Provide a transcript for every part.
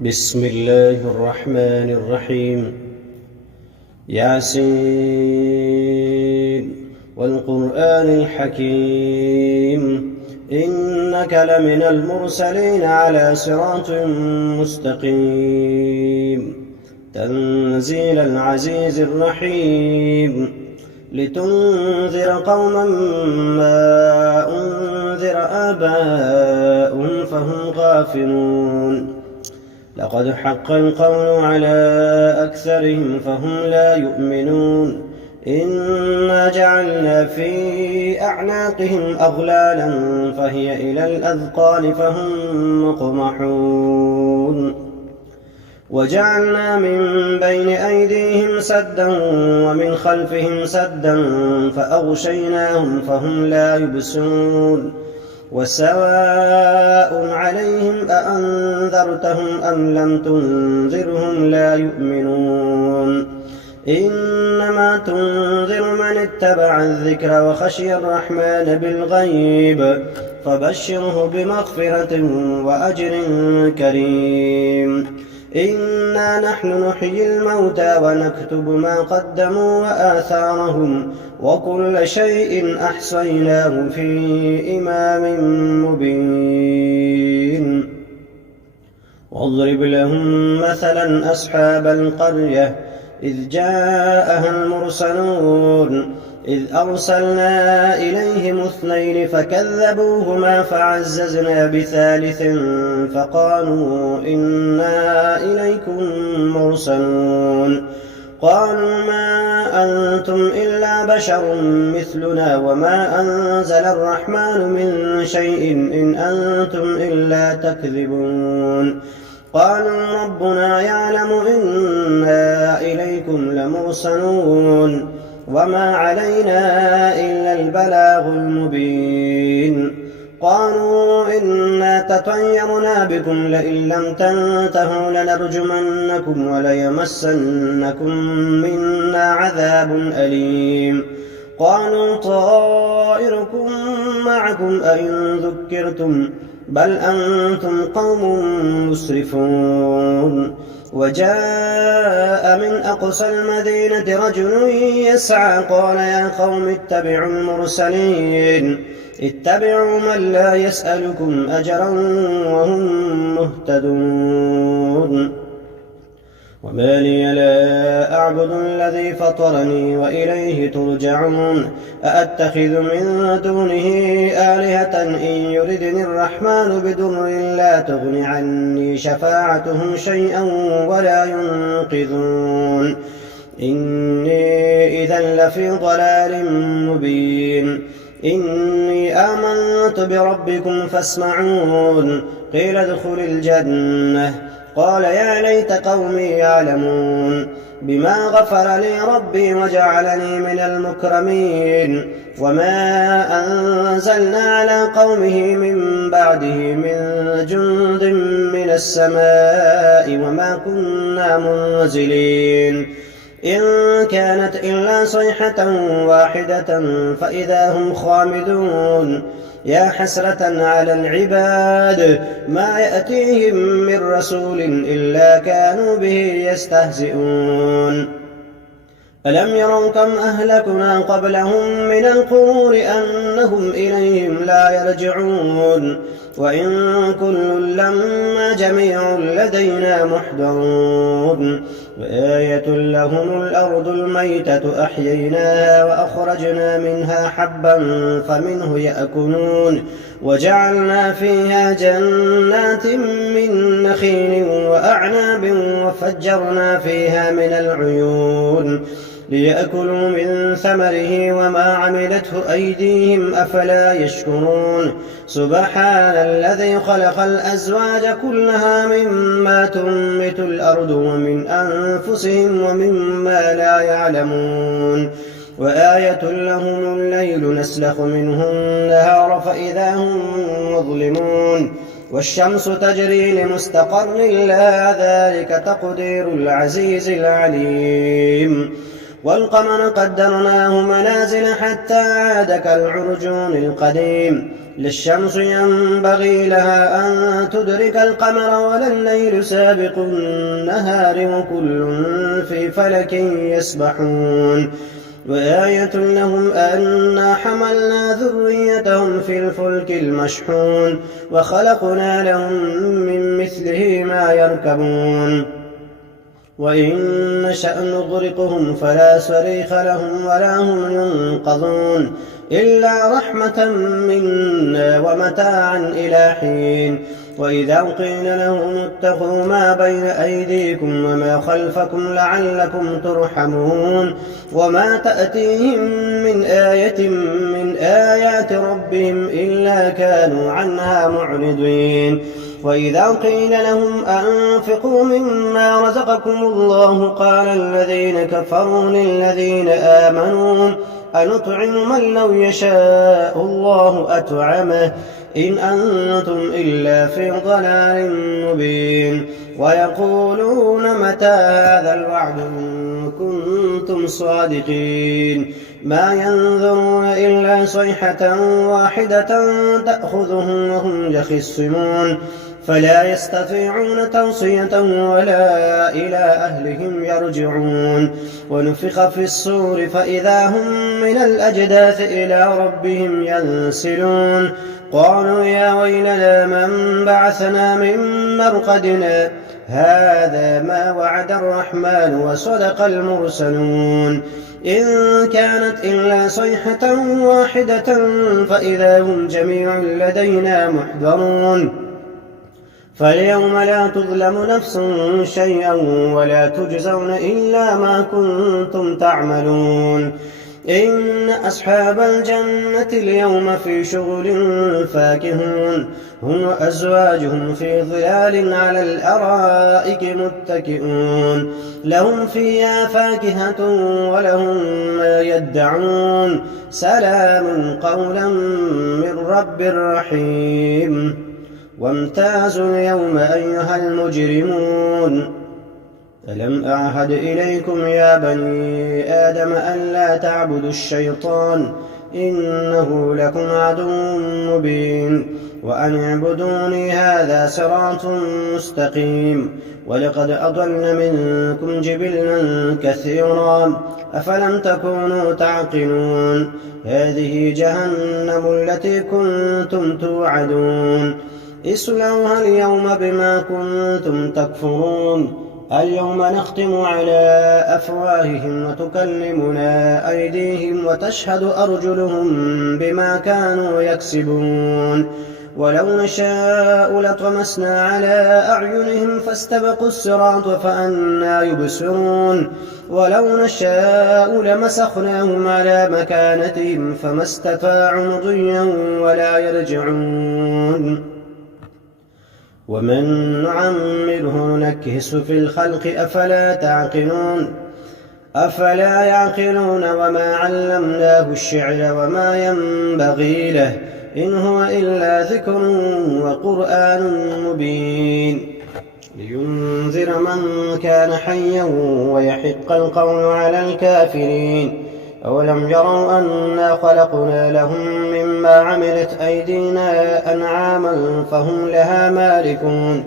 بسم الله الرحمن الرحيم. ياسين والقرآن الحكيم إنك لمن المرسلين على صراط مستقيم تنزيل العزيز الرحيم لتنذر قوما ما أنذر آباؤهم فهم غافلون لقد حق القول على أكثرهم فهم لا يؤمنون إنا جعلنا في أعناقهم أغلالا فهي إلى الأذقان فهم مقمحون وجعلنا من بين أيديهم سدا ومن خلفهم سدا فأغشيناهم فهم لا يبصرون وسواء عليهم أأنذرتهم أم لم تنذرهم لا يؤمنون إنما تنذر من اتبع الذكر وخشي الرحمن بالغيب فبشره بمغفرة وأجر كريم إنا نحن نحيي الموتى ونكتب ما قدموا وآثارهم وكل شيء أحصيناه في إمام مبين واضرب لهم مثلا أصحاب القرية إذ جاءها المرسلون إذ أرسلنا إليهم 2 فكذبوهما فعززنا بثالث فقالوا إنا إليكم مرسلون قالوا ما أنتم إلا بشر مثلنا وما أنزل الرحمن من شيء إن أنتم إلا تكذبون قالوا ربنا يعلم إنا إليكم لمرسلون وما علينا إلا البلاغ المبين قالوا إنا تطيرنا بكم لئن لم تنتهوا لنرجمنكم وليمسنكم منا عذاب أليم قالوا طائركم معكم أئن ذكرتم بل أنتم قوم مسرفون وجاء من أقصى المدينة رجل يسعى قال يا قوم اتبعوا المرسلين اتبعوا من لا يسألكم أجرا وهم مهتدون وما لي لا أعبد الذي فطرني وإليه ترجعون أأتخذ من دونه آلهة إن يردني الرحمن بدر لا تغن عني شفاعتهم شيئا ولا ينقذون إني إذا لفي ضلال مبين إني آمنت بربكم فاسمعون قيل ادخل الجنة قال يا ليت قومي يعلمون بما غفر لي ربي وجعلني من المكرمين وما أنزلنا على قومه من بعده من جند من السماء وما كنا منزلين إن كانت إلا صيحة واحدة فإذا هم خامدون يا حسرة على العباد ما يأتيهم من رسول إلا كانوا به يستهزئون ألم يروا كم أهلكنا قبلهم من القرون أنهم إليهم لا يرجعون وإن كل لما جميع لدينا محضرون وآية لهم الأرض الميتة أحييناها وأخرجنا منها حبا فمنه يأكلون وجعلنا فيها جنات من نخيل وأعناب وفجرنا فيها من العيون ليأكلوا من ثمره وما عملته أيديهم أفلا يشكرون سبحان الذي خلق الأزواج كلها مما تنبت الأرض ومن أنفسهم ومما لا يعلمون وآية لهم الليل نسلخ منه النهار فإذا هم مظلمون والشمس تجري لمستقر لها ذلك تقدير العزيز العليم والقمر قدرناه منازل حتى عاد كالعرجون القديم لا الشمس ينبغي لها أن تدرك القمر ولا الليل سابق النهار وكل في فلك يسبحون وآية لهم أنا حملنا ذريتهم في الفلك المشحون وخلقنا لهم من مثله ما يركبون وإن نشأ نغرقهم فلا صريخ لهم ولا هم ينقذون إلا رحمة منا ومتاعا إلى حين وإذا قيل لهم اتقوا ما بين أيديكم وما خلفكم لعلكم ترحمون وما تأتيهم من آية من آيات ربهم إلا كانوا عنها معرضين وإذا قيل لهم أنفقوا مما رزقكم الله قال الذين كفروا للذين آمنوا أنطعم من لو يشاء الله أطعمه إن أنتم إلا في ضلال مبين ويقولون متى هذا الوعد إن كنتم صادقين ما ينظرون إلا صيحة واحدة تأخذهم وهم يخصمون فلا يستطيعون توصية ولا إلى أهلهم يرجعون ونفخ في الصور فإذا هم من الأجداث إلى ربهم ينسلون قالوا يا ويلنا من بعثنا من مرقدنا هذا ما وعد الرحمن وصدق المرسلون إن كانت إلا صيحة واحدة فإذا هم جميع لدينا محضرون فاليوم لا تظلم نفس شيئا ولا تجزون إلا ما كنتم تعملون إن أصحاب الجنة اليوم في شغل فاكهون هم وأزواجهم في ظلال على الأرائك متكئون لهم فيها فاكهة ولهم ما يدعون سلام قولا من رب رحيم وامتازوا اليوم أيها المجرمون ألم أعهد إليكم يا بني آدم ألا تعبدوا الشيطان إنه لكم عدو مبين وأن اعبدوني هذا صراط مستقيم ولقد أضل منكم جبلا كثيرا أفلم تكونوا تعقلون هذه جهنم التي كنتم توعدون اصلوها اليوم بما كنتم تكفرون اليوم نختم على أفواههم وتكلمنا أيديهم وتشهد أرجلهم بما كانوا يكسبون ولو نشاء لطمسنا على أعينهم فاستبقوا الصراط فأنى يبصرون ولو نشاء لمسخناهم على مكانتهم فما استطاعوا مضيا ولا يرجعون ومن نعمره نكهس في الخلق أفلا يعقلون وما علمناه الشعر وما ينبغي له إن هو إلا ذكر وقرآن مبين لينذر من كان حيا ويحق القول على الكافرين أولم يروا أنا خلقنا لهم مما عملت أيدينا أنعاما فهم لها مالكون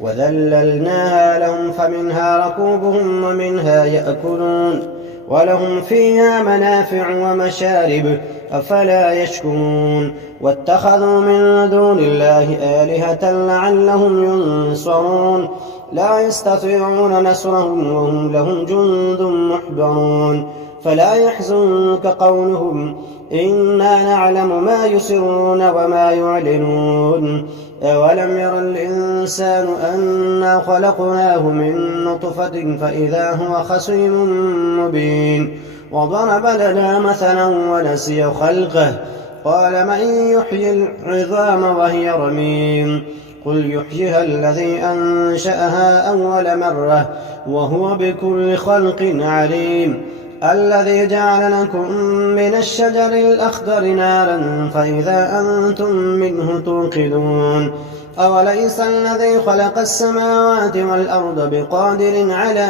وذللناها لهم فمنها ركوبهم ومنها يأكلون ولهم فيها منافع ومشارب أفلا يشكرون واتخذوا من دون الله آلهة لعلهم ينصرون لا يستطيعون نصرهم وهم لهم جند محضرون فلا يحزنك قولهم إنا نعلم ما يسرون وما يعلنون أولم ير الإنسان أنا خلقناه من نطفة فإذا هو خصيم مبين وضرب لنا مثلا ونسي خلقه قال من يحيي العظام وهي رميم قل يحييها الذي أنشأها أول مرة وهو بكل خلق عليم الذي جعل لكم من الشجر الأخضر نارا فإذا أنتم منه توقدون أوليس الذي خلق السماوات والأرض بقادر على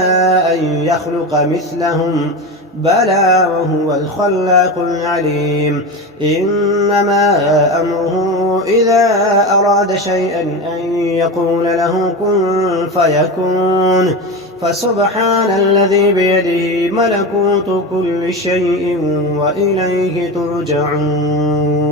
أن يخلق مثلهم بلى وهو الخلاق العليم إنما أمره إذا أراد شيئا أن يقول له كن فيكون فسبحان الذي بيده ملكوت كل شيء وإليه ترجعون